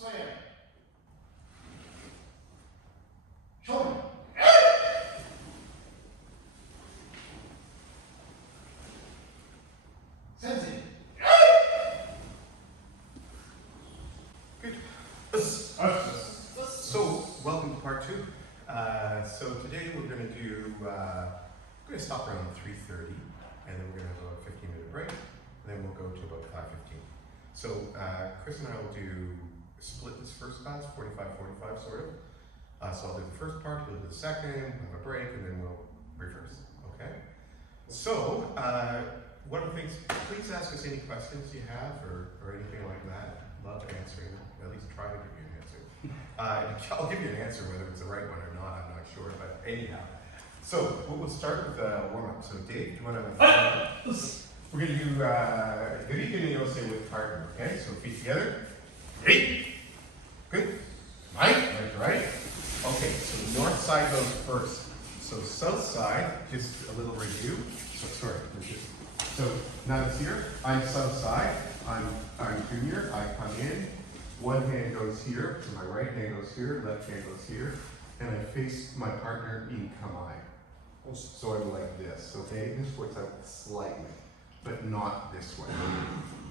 So, welcome to part 2. So today we're going to stop around 3:30, and then we're going to have a 15-minute break, and then we'll go to about 5:15. So Chris and I will split this first class, 45-45 sort of. So I'll do the first part, he'll do the second, we'll have a break, and then we'll reverse. Okay? So, one of the things, please ask us any questions you have or anything like that. Love answering them, at least try to give you an answer. I'll give you an answer whether it's the right one or not, I'm not sure, but anyhow. So, we'll start with a warm-up. So Dave, do you want to... We're going to do Gagliano Shihan with partner, okay? So feet together. Great. Good. Right to right. Okay, so north side goes first. So south side, just a little review. So now it's here. I'm south side. I'm junior. I come in. One hand goes here. So my right hand goes here. Left hand goes here. And I face my partner in kamai. So I'm like this. Okay, this works out slightly, but not this way.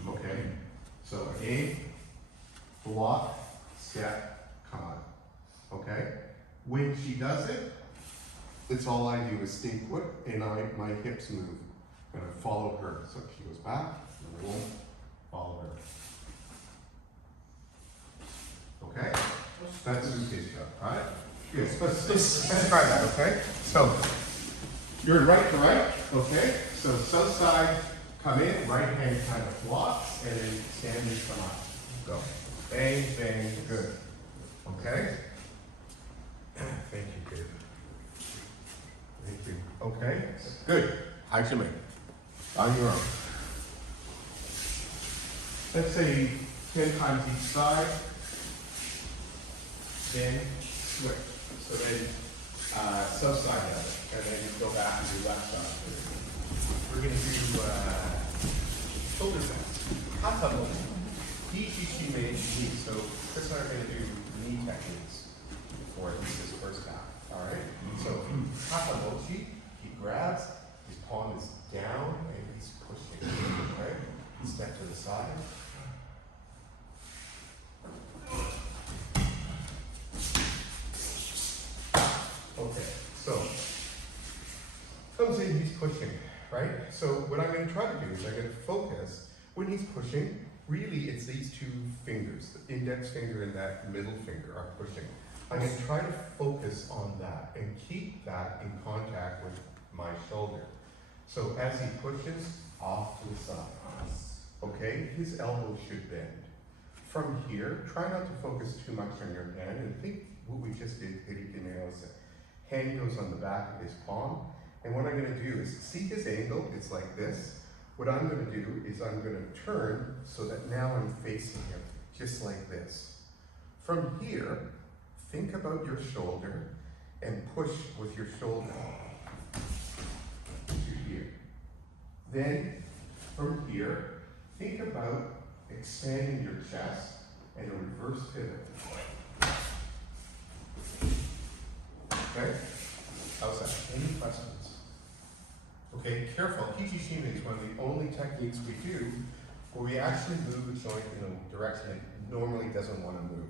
Okay. So again, block, step, kamai. Okay. When she does it, it's all I do is stay put, and my hips move, and I follow her. So she goes back, and I won't follow her. Okay? That's a good job, all right? Good. Let's try that, okay? So, you're right to right, okay? So, south side, come in, right hand kind of blocks, and then stand and come up. Go. Bang, bang, good. Okay? Thank you, Dave. Thank you. Okay, good. How's your man? On your own. Let's say 10 times each side. Then switch. So then south side of it, and then you go back and do left side. We're going to do shoulder bends. Hatha mochi. So Chris and I are going to do knee techniques for at least this first half. All right. So hatha mochi, he grabs, his palm is down, and he's pushing. Okay. Step to the side. Okay. So comes in, he's pushing, right? So what I'm going to try to do is I'm going to focus when he's pushing. Really, it's these two fingers, the index finger and that middle finger are pushing. I'm going to try to focus on that and keep that in contact with my shoulder. So as he pushes off to the side, okay, his elbow should bend. From here, try not to focus too much on your hand and think what we just did, hand goes on the back of his palm. And what I'm going to do is, see his angle, it's like this. What I'm going to do is I'm going to turn so that now I'm facing him, just like this. From here, think about your shoulder and push with your shoulder to here. Then, from here, think about expanding your chest and a reverse pivot. Okay? How's that? Any questions? Okay, careful. Aikido Yoshinkai is one of the only techniques we do where we actually move the joint in a direction it normally doesn't want to move.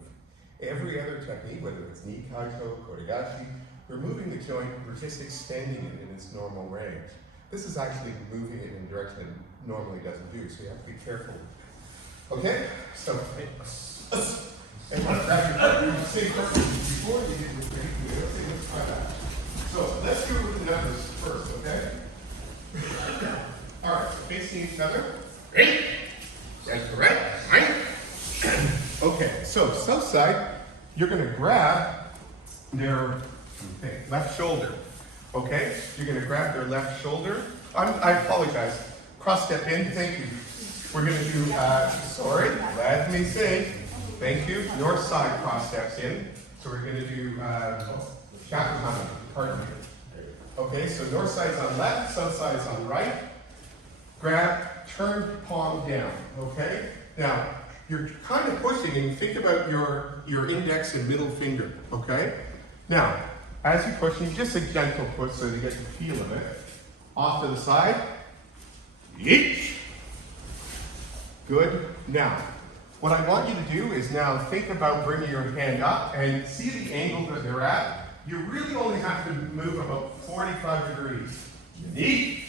Every other technique, whether it's knee kaito, kotegashi, we're moving the joint, we're just extending it in its normal range. This is actually moving it in a direction it normally doesn't do, so you have to be careful. Okay? So, and grab your same person before you get the thing. Let's try that. So, let's do it with the numbers first, okay? Alright, so facing each other. Ready? That's correct. Right? Okay, so south side, you're going to grab their left shoulder. Okay? You're going to grab their left shoulder. I apologize. Cross step in. Thank you. We're going to do, sorry, let me say, thank you. North side cross steps in. So we're going to do Shakahana, partner. Okay, so north side's on left, south side's on right. Grab, turn palm down, okay? Now, you're kind of pushing, and you think about your index and middle finger, okay? Now, as you push, and just a gentle push so you get the feel of it. Off to the side. Yeet. Good. Now, what I want you to do is now think about bringing your hand up and see the angle that they're at. You really only have to move about 45 degrees. Yeet.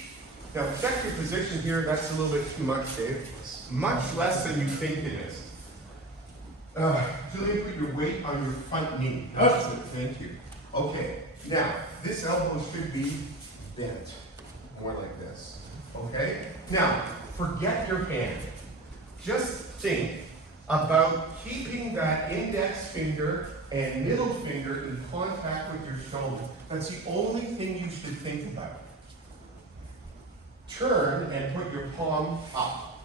Now, check your position here. That's a little bit too much, Dave. Much less than you think it is. Julian, put your weight on your front knee. Excellent. Thank you. Okay. Now, this elbow should be bent. More like this. Okay? Now, forget your hand. Just think about keeping that index finger and middle finger in contact with your shoulder. That's the only thing you should think about. Turn and put your palm up.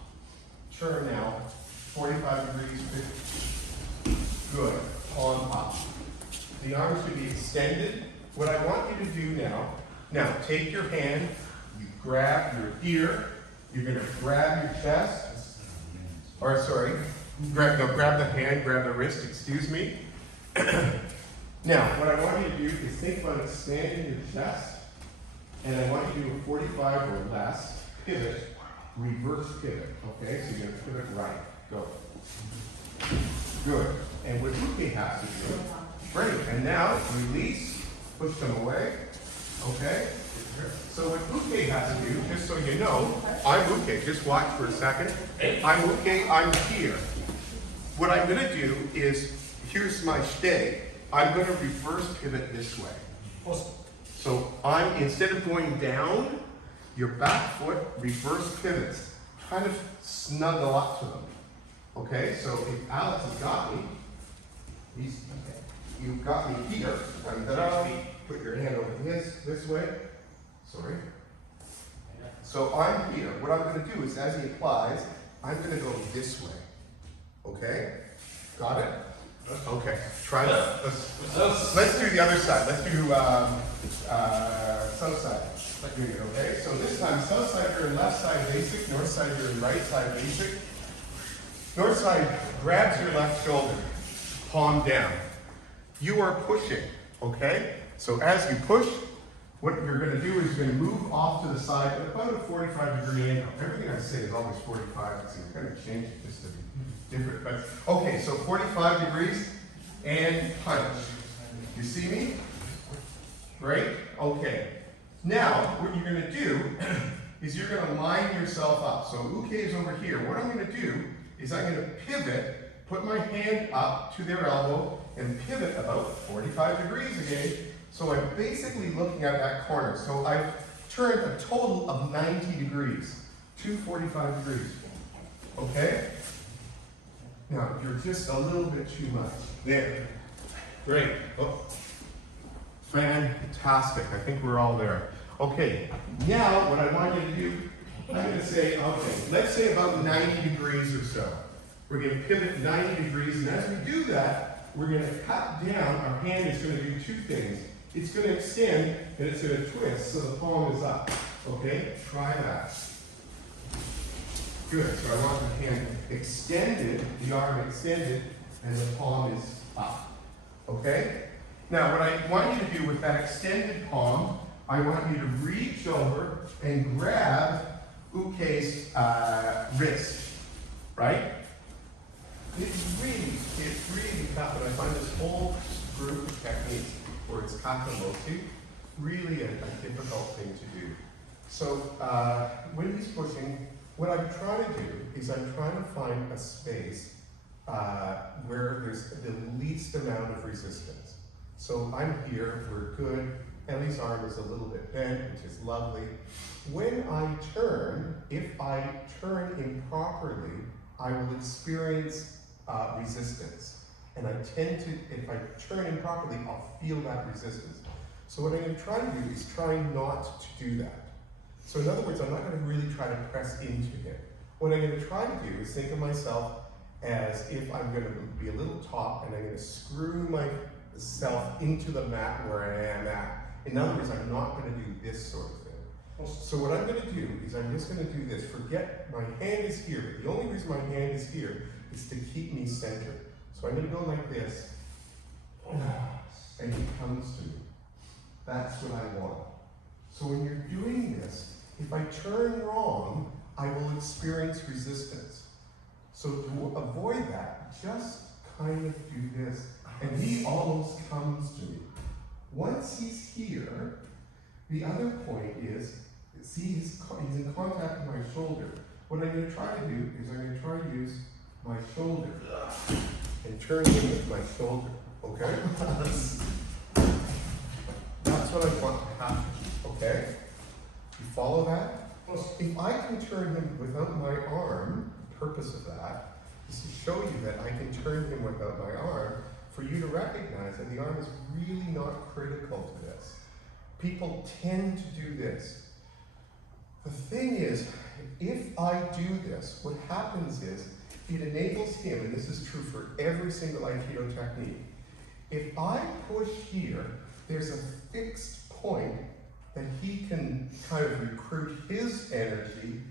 Turn now, 45 degrees, 50. Good. Palm up. The arms should be extended. What I want you to do now take your hand, you grab your ear, you're going to grab your chest, or sorry, grab the hand, grab the wrist, excuse me. Now, what I want you to do is think about expanding your chest, and I want you to do a 45 or less pivot, reverse pivot, okay? So you're going to pivot right, go. Good, and what Uke has to do, great, and now release, push them away, okay? So what Uke has to do, just so you know, I'm Uke, just watch for a second. I'm Uke, I'm here. What I'm going to do is, here's my stay. I'm going to reverse pivot this way. So instead of going down, your back foot reverse pivots. Kind of snuggle up to them. Okay, so if Alex has got me, you've got me here. I'm going to put your hand over this way. Sorry. So I'm here. What I'm going to do is, as he applies, I'm going to go this way. Okay? Got it? Okay. Try that. Let's do the other side. Let's do south side. Okay? So this time, south side you're in left side basic, north side you're in right side basic. North side grabs your left shoulder, palm down. You are pushing. Okay? So as you push, what you're going to do is you're going to move off to the side at about a 45-degree angle. Everything I say is always 45, so you're going to change it just to be different. But okay, so 45 degrees and punch. You see me? Great. Okay. Now, what you're going to do is you're going to line yourself up. So Uke is over here. What I'm going to do is I'm going to pivot, put my hand up to their elbow, and pivot about 45 degrees again. So I'm basically looking at that corner. So I've turned a total of 90 degrees, 245 degrees. Okay? Now, you're just a little bit too much. There. Great. Oh. Fantastic. I think we're all there. Okay. Now, what I want you to do, I'm going to say, okay, let's say about 90 degrees or so. We're going to pivot 90 degrees, and as we do that, we're going to cut down. Our hand is going to do two things. It's going to extend, and it's going to twist, so the palm is up. Okay? Try that. Good. So I want the hand extended, the arm extended, and the palm is up. Okay? Now, what I want you to do with that extended palm, I want you to reach over and grab Uke's wrist. Right? It's really tough, and I find this whole group of techniques where it's kata-mochi, really a difficult thing to do. So when he's pushing, what I'm trying to do is I'm trying to find a space where there's the least amount of resistance. So I'm here, we're good. Ellie's arm is a little bit bent, which is lovely. When I turn, if I turn improperly, I will experience resistance. And I tend to, if I turn improperly, I'll feel that resistance. So what I'm going to try to do is try not to do that. So in other words, I'm not going to really try to press into it. What I'm going to try to do is think of myself as if I'm going to be a little top and I'm going to screw myself into the mat where I am at. In other words, I'm not going to do this sort of thing. So what I'm going to do is I'm just going to do this. Forget, my hand is here. The only reason my hand is here is to keep me centered. So I'm going to go like this, and he comes to me. That's what I want. So when you're doing this, if I turn wrong, I will experience resistance. So to avoid that, just kind of do this. And he almost comes to me. Once he's here, the other point is, see, he's in contact with my shoulder. What I'm going to try to do is I'm going to try to use my shoulder and turn him with my shoulder, okay? That's what I want to happen, okay? You follow that? If I can turn him without my arm, the purpose of that is to show you that I can turn him without my arm, for you to recognize that the arm is really not critical to this. People tend to do this. The thing is, if I do this, what happens is, it enables him, and this is true for every single Aikido technique, if I push here, there's a fixed point that he can kind of recruit his energy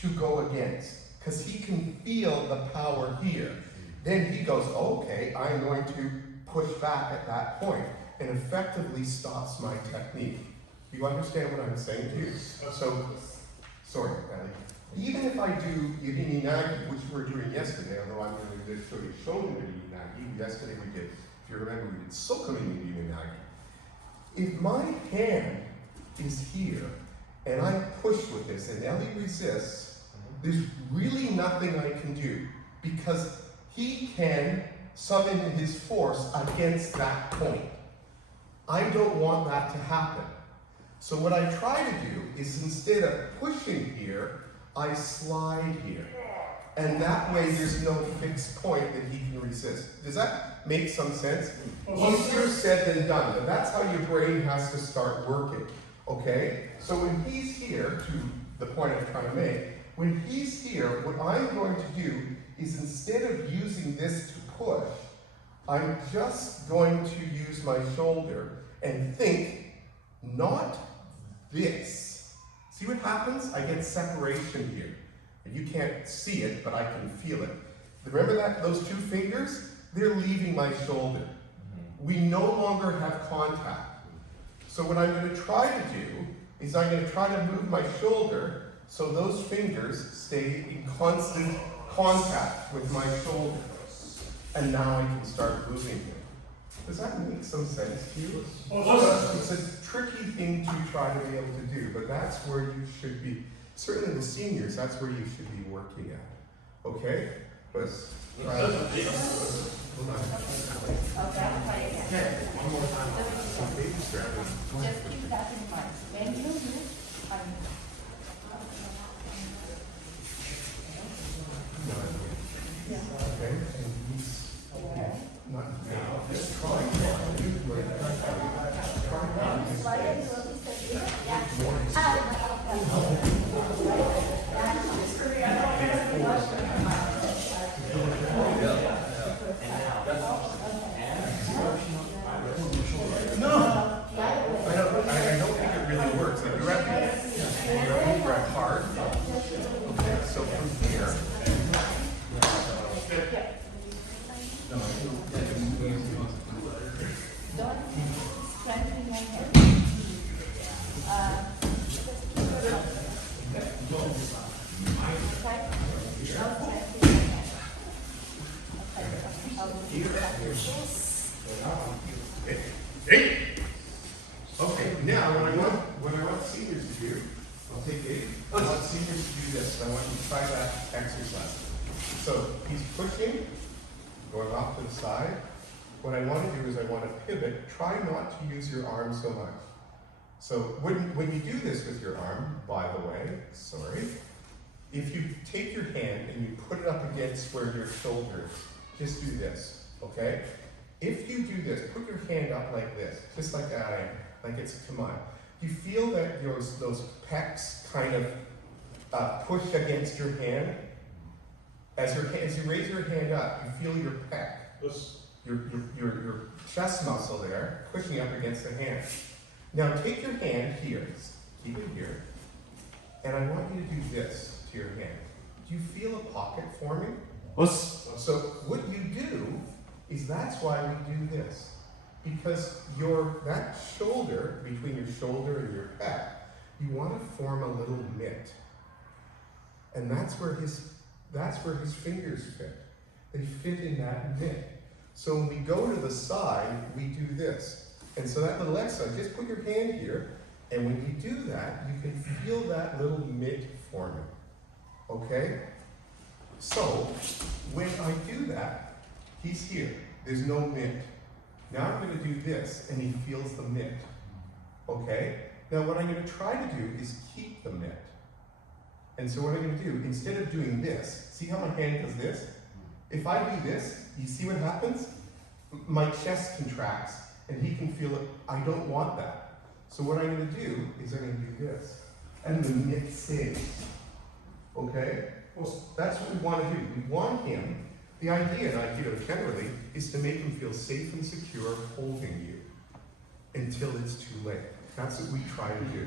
to go against, because he can feel the power here. Then he goes, okay, I'm going to push back at that point, and effectively stops my technique. Do you understand what I'm saying to you? So, sorry, even if I do Yuri Nagi, which we were doing yesterday, although I'm going to show you Shonin Yuri Nagi, yesterday we did, if you remember, we did Sokonin Yuri Nagi. If my hand is here, and I push with this, and Ellie resists, there's really nothing I can do, because he can summon his force against that point. I don't want that to happen. So what I try to do is, instead of pushing here, I slide here. And that way there's no fixed point that he can resist. Does that make some sense? Easier said than done. And that's how your brain has to start working. Okay? So when he's here, to the point I'm trying to make, when he's here, what I'm going to do is, instead of using this to push, I'm just going to use my shoulder and think, not this. See what happens? I get separation here. And you can't see it, but I can feel it. Remember that those two fingers? They're leaving my shoulder. We no longer have contact. So what I'm going to try to do is I'm going to try to move my shoulder so those fingers stay in constant contact with my shoulder. And now I can start moving him. Does that make some sense to you? It's a tricky thing to try to be able to do, but that's where you should be. Certainly the seniors, that's where you should be working at. Okay? But, hold on. Okay, one more time. Some baby strap. Just keep that in mind. When you do, okay, and he's not now. Just trying I don't think it really works. Like, you're at the and you're over hard. Okay, so from here. don't strengthen your head. Okay, now what I want seniors to do, I'll take 8. I want seniors to do this. I want you to try that exercise. So he's pushing, going off to the side. What I want to do is I want to pivot. Try not to use your arm so much. So when you do this with your arm, by the way, sorry, if you take your hand and you put it up against where your shoulder is, just do this, okay? If you do this, put your hand up like this, just like I am, like it's to mine. You feel that those pecs kind of push against your hand. As you raise your hand up, you feel your pec, your chest muscle there, pushing up against the hand. Now take your hand here, keep it here, and I want you to do this to your hand. Do you feel a pocket forming? So what you do is that's why we do this. Because that shoulder, between your shoulder and your pec, you want to form a little mitt. And that's where his fingers fit. They fit in that mitt. So when we go to the side, we do this. And so that little exercise, just put your hand here, and when you do that, you can feel that little mitt forming. Okay? So, when I do that, he's here. There's no mitt. Now I'm going to do this, and he feels the mitt. Okay? Now what I'm going to try to do is keep the mitt. And so what I'm going to do, instead of doing this, see how my hand does this? If I do this, you see what happens? My chest contracts, and he can feel it. I don't want that. So what I'm going to do is I'm going to do this. And the mitt stays. Okay? Well, that's what we want to do. We want him, the idea in Aikido generally, is to make him feel safe and secure holding you until it's too late. That's what we try to do.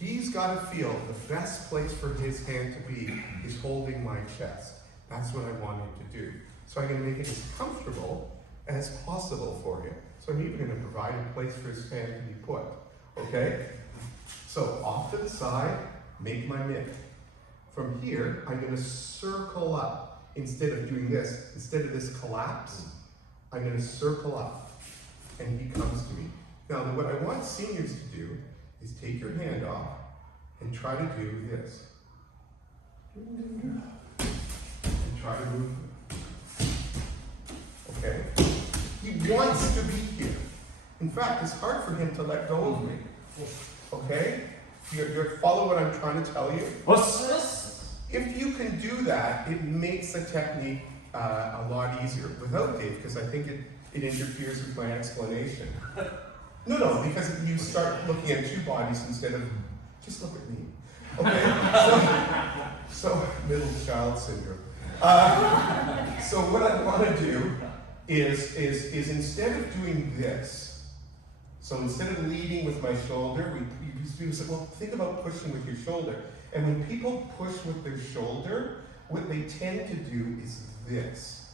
He's got to feel the best place for his hand to be is holding my chest. That's what I want him to do. So I'm going to make it as comfortable as possible for him. So I'm even going to provide a place for his hand to be put. Okay? So off to the side, make my mitt. From here, I'm going to circle up. Instead of doing this, instead of this collapse, I'm going to circle up. And he comes to me. Now, what I want seniors to do is take your hand off and try to do this. And try to move. Okay? He wants to be here. In fact, it's hard for him to let go of me. Okay? You follow what I'm trying to tell you? If you can do that, it makes the technique a lot easier. Without Dave, because I think it interferes with my explanation. No, because you start looking at two bodies instead of, just look at me. Okay? So middle child syndrome. So what I want to do is instead of doing this, so instead of leading with my shoulder, we say, well, think about pushing with your shoulder. And when people push with their shoulder, what they tend to do is this.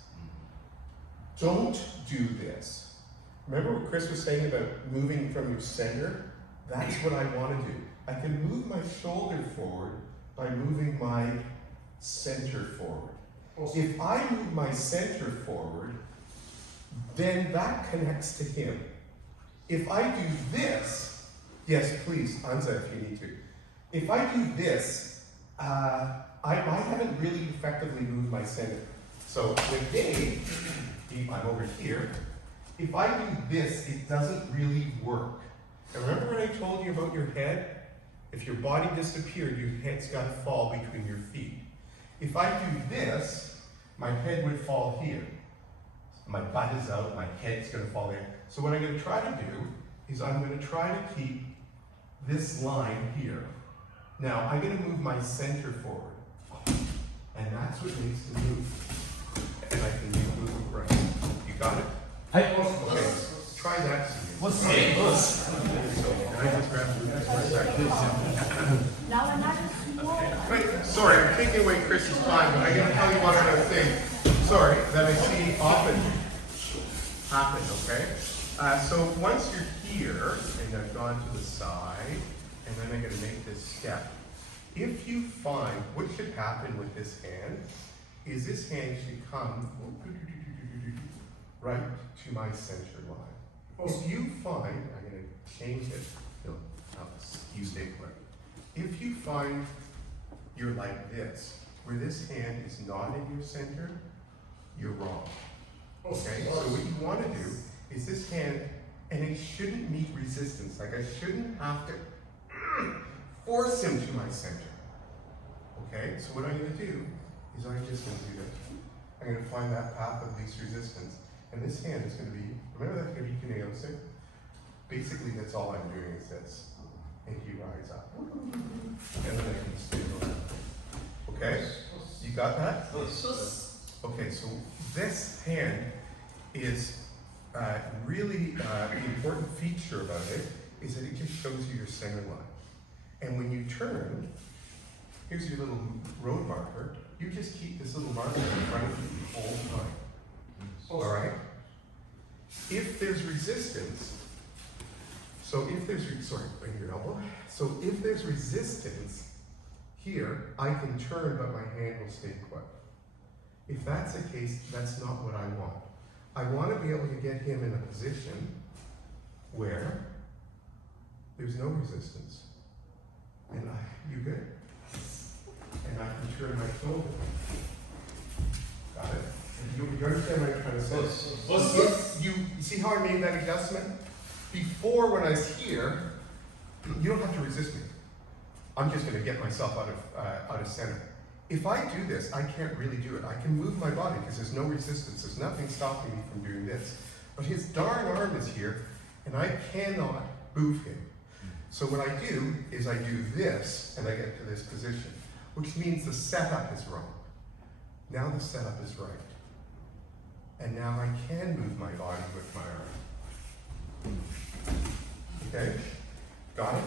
Don't do this. Remember what Chris was saying about moving from your center? That's what I want to do. I can move my shoulder forward by moving my center forward. If I move my center forward, then that connects to him. If I do this, yes, please, Anza, if you need to. If I do this, I haven't really effectively moved my center. So with Dave, I'm over here. If I do this, it doesn't really work. And remember when I told you about your head? If your body disappeared, your head's got to fall between your feet. If I do this, my head would fall here. My butt is out, my head's going to fall in. So what I'm going to try to do is I'm going to try to keep this line here. Now, I'm going to move my center forward. And that's what makes the move. And I can make a move right. You got it? Okay, try that. What's okay, so, can I just grab you for a second? Now another small. Wait, sorry, I'm taking away Chris's time, but I'm going to tell you one other thing. Sorry, that I see often happen, okay? So once you're here, and I've gone to the side, and then I'm going to make this step. If you find, what should happen with this hand, is this hand should come right to my center line. If you find, I'm going to change it, no, you stay put. If you find you're like this, where this hand is not in your center, you're wrong. Okay, so what you want to do is this hand, and it shouldn't meet resistance. Like I shouldn't have to force him to my center. Okay, so what I'm going to do is I'm just going to do this. I'm going to find that path of least resistance. And this hand is going to be, remember that Gagliano Shihan? Basically, that's all I'm doing is this. And you rise up. And then I can stay around. Okay? You got that? Okay, so this hand is really the important feature about it is that it just shows you your center line. And when you turn, here's your little road marker, you just keep this little marker in front of you the whole time. All right? If there's resistance, so if there's, bring your elbow. So if there's resistance here, I can turn, but my hand will stay put. If that's the case, that's not what I want. I want to be able to get him in a position where there's no resistance. And you good? And I can turn my shoulder. Got it? You understand what I'm trying to say? If you see how I made that adjustment? Before, when I was here, you don't have to resist me. I'm just going to get myself out of center. If I do this, I can't really do it. I can move my body because there's no resistance. There's nothing stopping me from doing this. But his darn arm is here, and I cannot move him. So what I do is I do this, and I get to this position, which means the setup is wrong. Now the setup is right. And now I can move my body with my arm. Okay? Got it?